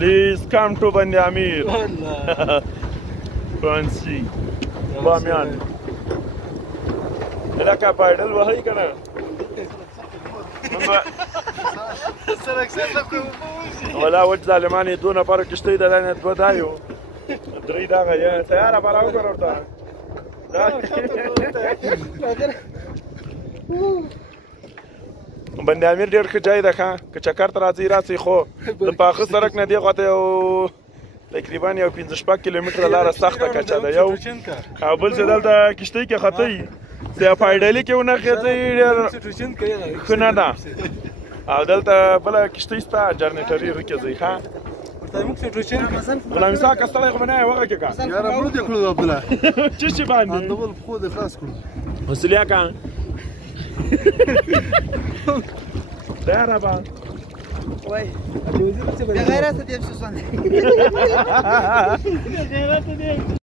Please come to Bandi Amir. Fancy. Bamiyan. لك بايدل وهي كنا. ولا وجه ظالماني دون فرق اشتري ده لأن تودايو. دري ده غيا سيارة براو كرورتا. بندي امیر ډیر ښه ځای ده ښه که چکر ته راځئ خو د پاخه سړک نه دې خواته یو تقریبا یو 15 کیلومتره لاره سخته کچه ده یو او بل څه دلته کشتۍ کې ختئ د پایډلي کې ونه خېځئ ډېر ښه نه ده او دلته بله کشتۍ شته جرنیټري رکېځئ ښه غلام اسحاق ستړی خو به نه یې وغږې که یاره مړه دې کړو عبدالله څه شي باندې اندول پښو دې خلاص کړو حوصلې که تیاره به De غیرت دې افسوس باندې